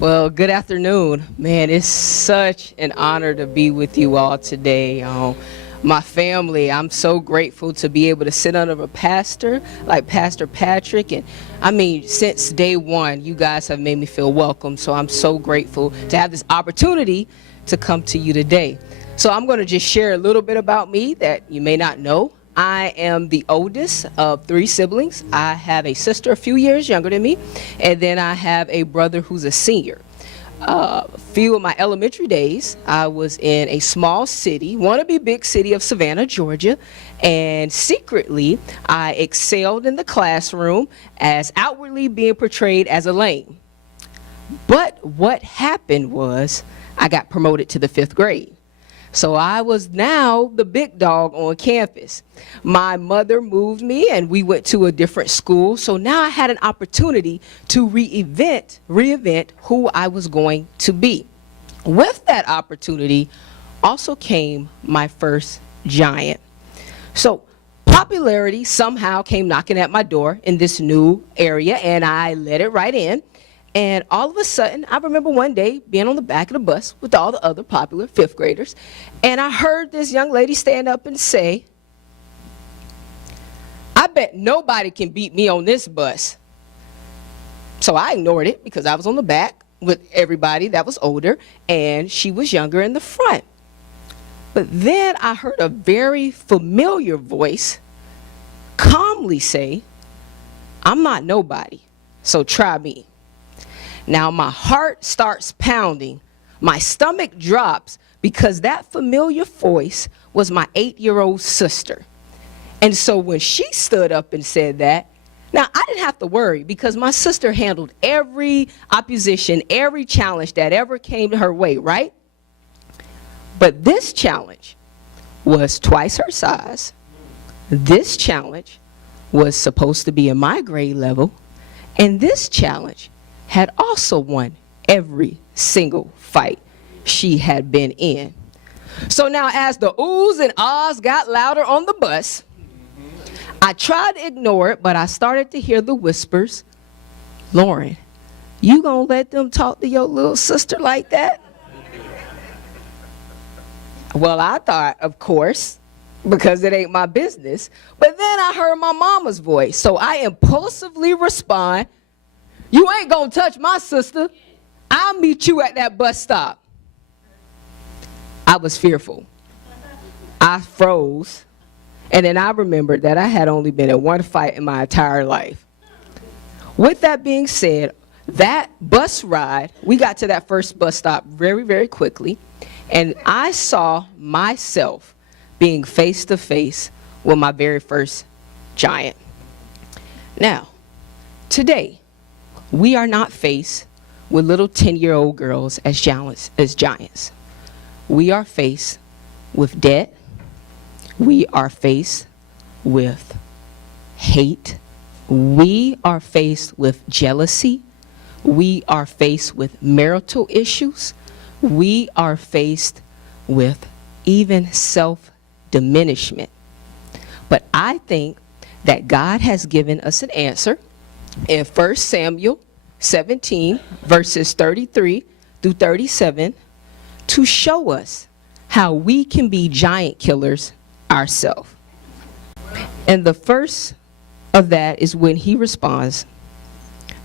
Well, good afternoon. Man, it's such an honor to be with you all today. My family, I'm so grateful to be able to sit under a pastor like Pastor Patrick. And I mean, since day one, you guys have made me feel welcome. So I'm so grateful to have this opportunity to come to you today. So I'm going to just share a little bit about me that you may not know. I am the oldest of three siblings. I have a sister a few years younger than me, and then I have a brother who's a senior. A few of my elementary days, I was in a small city, wannabe big city of Savannah, Georgia, and secretly, I excelled in the classroom as outwardly being portrayed as a lame. But what happened was I got promoted to the 5th grade. So I was now the big dog on campus. My mother moved me and we went to a different school. So now I had an opportunity to reinvent who I was going to be. With that opportunity also came my first giant. So popularity somehow came knocking at my door in this new area, and I let it right in. And all of a sudden, I remember one day being on the back of the bus with all the other popular 5th graders, and I heard this young lady stand up and say, "I bet nobody can beat me on this bus." So I ignored it because I was on the back with everybody that was older, and she was younger in the front. But then I heard a very familiar voice calmly say, "I'm not nobody, so try me." Now my heart starts pounding, my stomach drops, because that familiar voice was my 8-year-old sister. And so when she stood up and said that, now I didn't have to worry because my sister handled every opposition, every challenge that ever came her way, right? But this challenge was twice her size. This challenge was supposed to be in my grade level, and this challenge had also won every single fight she had been in. So now as the oohs and ahs got louder on the bus, I tried to ignore it, but I started to hear the whispers. "Lauren, you gonna let them talk to your little sister like that?" Well, I thought, of course, because it ain't my business. But then I heard my mama's voice, so I impulsively respond, "You ain't gonna touch my sister. I'll meet you at that bus stop." I was fearful. I froze. And then I remembered that I had only been in one fight in my entire life. With that being said, that bus ride, we got to that first bus stop very, very quickly. And I saw myself being face to face with my very first giant. Now, today, we are not faced with little 10-year-old girls as giants. We are faced with debt. We are faced with hate. We are faced with jealousy. We are faced with marital issues. We are faced with even self-diminishment. But I think that God has given us an answer in 1 Samuel 17, verses 33 through 37, to show us how we can be giant killers ourselves. And the first of that is when he responds,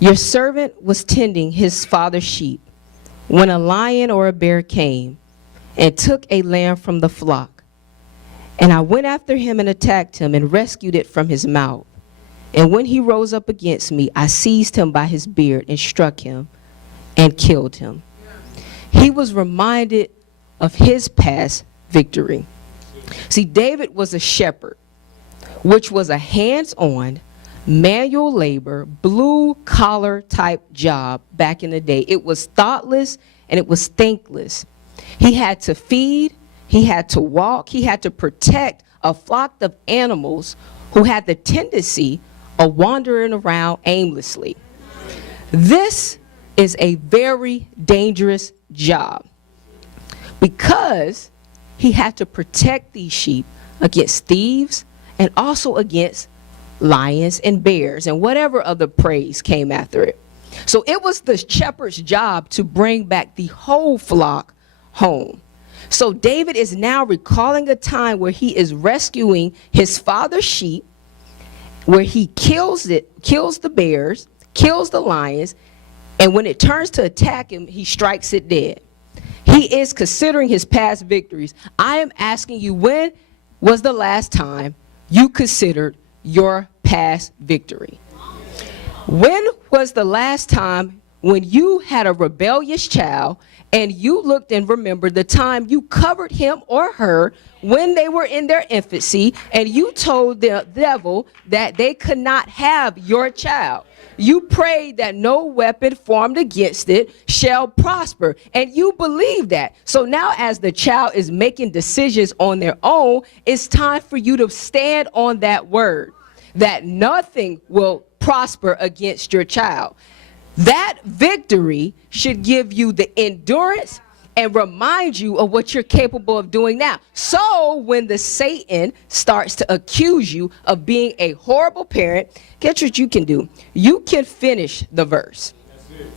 "Your servant was tending his father's sheep when a lion or a bear came and took a lamb from the flock. And I went after him and attacked him and rescued it from his mouth. And when he rose up against me, I seized him by his beard and struck him and killed him." He was reminded of his past victory. See, David was a shepherd, which was a hands-on, manual labor, blue-collar type job back in the day. It was thoughtless and it was thankless. He had to feed, he had to walk, he had to protect a flock of animals who had the tendency of wandering around aimlessly. This is a very dangerous job because he had to protect these sheep against thieves and also against lions and bears and whatever other preys came after it. So it was the shepherd's job to bring back the whole flock home. So David is now recalling a time where he is rescuing his father's sheep, where he kills the bears, kills the lions, and when it turns to attack him, he strikes it dead. He is considering his past victories. I am asking you, when was the last time you considered your past victory? When was the last time when you had a rebellious child and you looked and remembered the time you covered him or her when they were in their infancy, and you told the devil that they could not have your child? You prayed that no weapon formed against it shall prosper, and you believe that. So now as the child is making decisions on their own, it's time for you to stand on that word, that nothing will prosper against your child. That victory should give you the endurance and remind you of what you're capable of doing now. So when the Satan starts to accuse you of being a horrible parent, guess what you can do? You can finish the verse.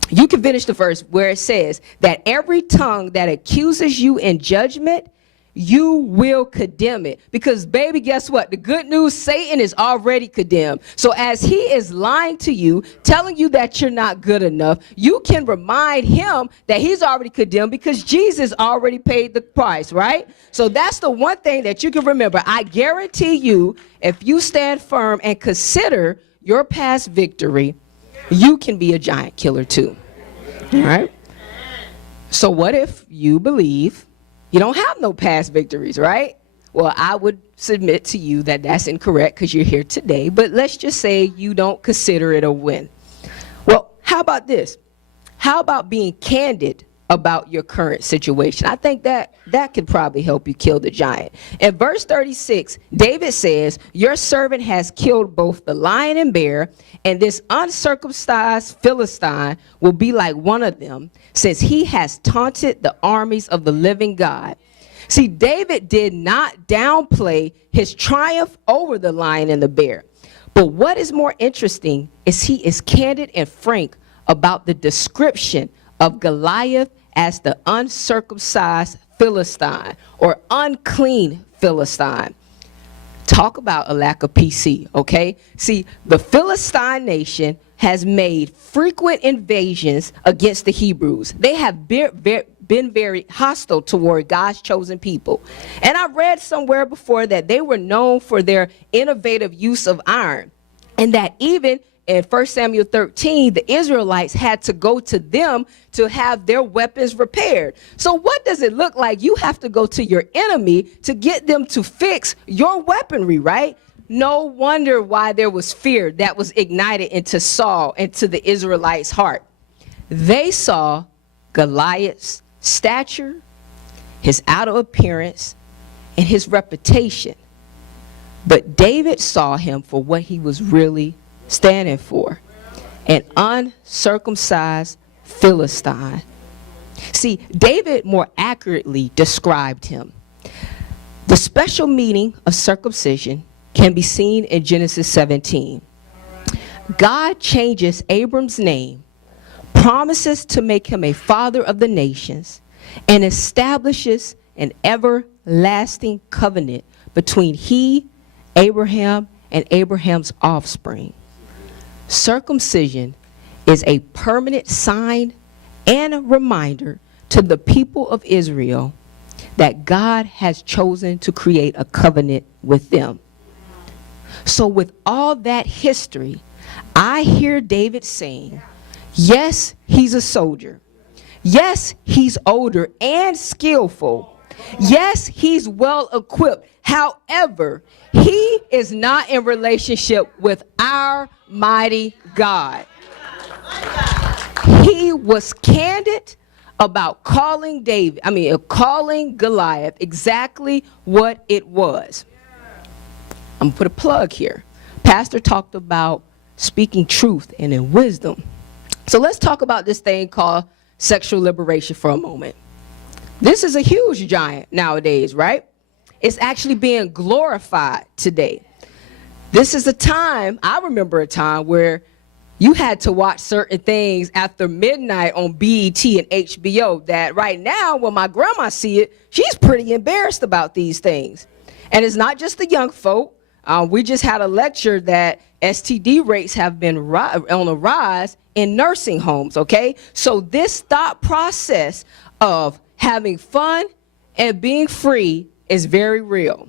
You can finish the verse where it says that every tongue that accuses you in judgment, you will condemn it. Because, baby, guess what? The good news, Satan is already condemned. So as he is lying to you, telling you that you're not good enough, you can remind him that he's already condemned because Jesus already paid the price, right? So that's the one thing that you can remember. I guarantee you, if you stand firm and consider your past victory, you can be a giant killer too. All right? So what if you believe you don't have no past victories, right? Well, I would submit to you that that's incorrect because you're here today. But let's just say you don't consider it a win. Well, how about this? How about being candid about your current situation? I think that could probably help you kill the giant. In verse 36, David says, your servant has killed both the lion and bear, and this uncircumcised Philistine will be like one of them, since he has taunted the armies of the living God. See, David did not downplay his triumph over the lion and the bear. But what is more interesting is he is candid and frank about the description of Goliath as the uncircumcised Philistine or unclean Philistine. Talk about a lack of PC, okay? See, the Philistine nation has made frequent invasions against the Hebrews. They have been very hostile toward God's chosen people. And I read somewhere before that they were known for their innovative use of iron, and that even in 1 Samuel 13, the Israelites had to go to them to have their weapons repaired. So what does it look like? You have to go to your enemy to get them to fix your weaponry, right? No wonder why there was fear that was ignited into Saul, into the Israelites' heart. They saw Goliath's stature, his outer appearance, and his reputation. But David saw him for what he was really standing for, an uncircumcised Philistine. See, David more accurately described him. The special meaning of circumcision can be seen in Genesis 17. God changes Abram's name, promises to make him a father of the nations, and establishes an everlasting covenant between he, Abraham, and Abraham's offspring. Circumcision is a permanent sign and a reminder to the people of Israel that God has chosen to create a covenant with them. So with all that history, I hear David saying, yes, he's a soldier. Yes, he's older and skillful. Yes, he's well equipped. However, he is not in relationship with our mighty God. He was candid about calling Goliath exactly what it was. I'm gonna put a plug here. Pastor talked about speaking truth and in wisdom. So let's talk about this thing called sexual liberation for a moment. This is a huge giant nowadays, right? It's actually being glorified today. This is a time, I remember a time where You had to watch certain things after midnight on BET and HBO that right now, when my grandma see it, she's pretty embarrassed about these things. And it's not just the young folk. We just had a lecture that STD rates have been on a rise in nursing homes, okay? So this thought process of having fun and being free is very real.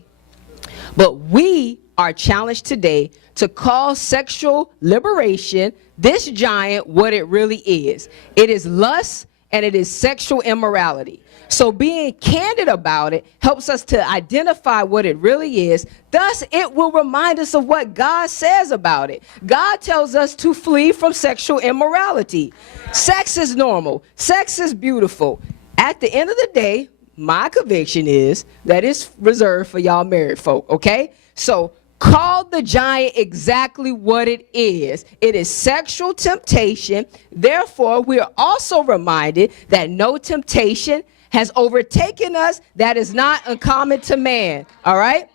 But we are challenged today to call sexual liberation, this giant, what it really is. It is lust and it is sexual immorality. So being candid about it helps us to identify what it really is. Thus, it will remind us of what God says about it. God tells us to flee from sexual immorality. Sex is normal. Sex is beautiful. At the end of the day, my conviction is that it's reserved for y'all married folk, okay? So call the giant exactly what it is. It is sexual temptation. Therefore, we are also reminded that no temptation has overtaken us that is not uncommon to man, all right?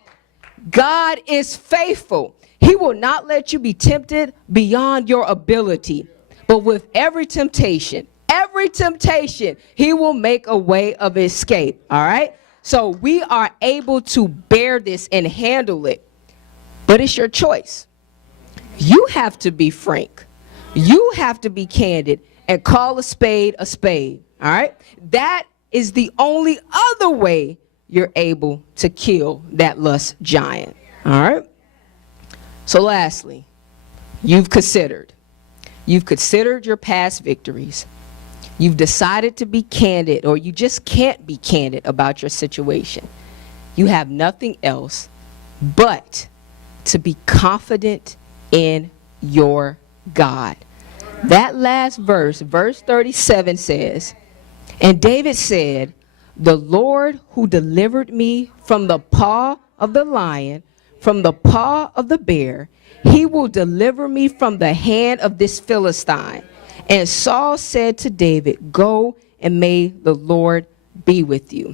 God is faithful. He will not let you be tempted beyond your ability. But with every temptation, he will make a way of escape, all right? So we are able to bear this and handle it. But it's your choice. You have to be frank. You have to be candid and call a spade, all right? That is the only other way you're able to kill that lust giant, all right? So lastly, you've considered your past victories. You've decided to be candid, or you just can't be candid about your situation. You have nothing else but to be confident in your God. That last verse, verse 37 says, and David said, the Lord who delivered me from the paw of the lion, from the paw of the bear, he will deliver me from the hand of this Philistine. And Saul said to David, go and may the Lord be with you.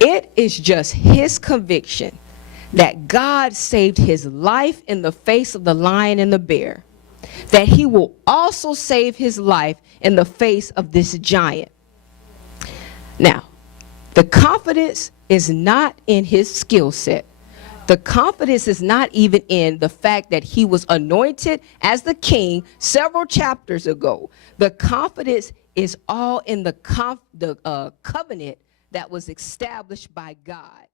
It is just his conviction that God saved his life in the face of the lion and the bear, that he will also save his life in the face of this giant. Now, the confidence is not in his skill set. The confidence is not even in the fact that he was anointed as the king several chapters ago. The confidence is all in the covenant that was established by God.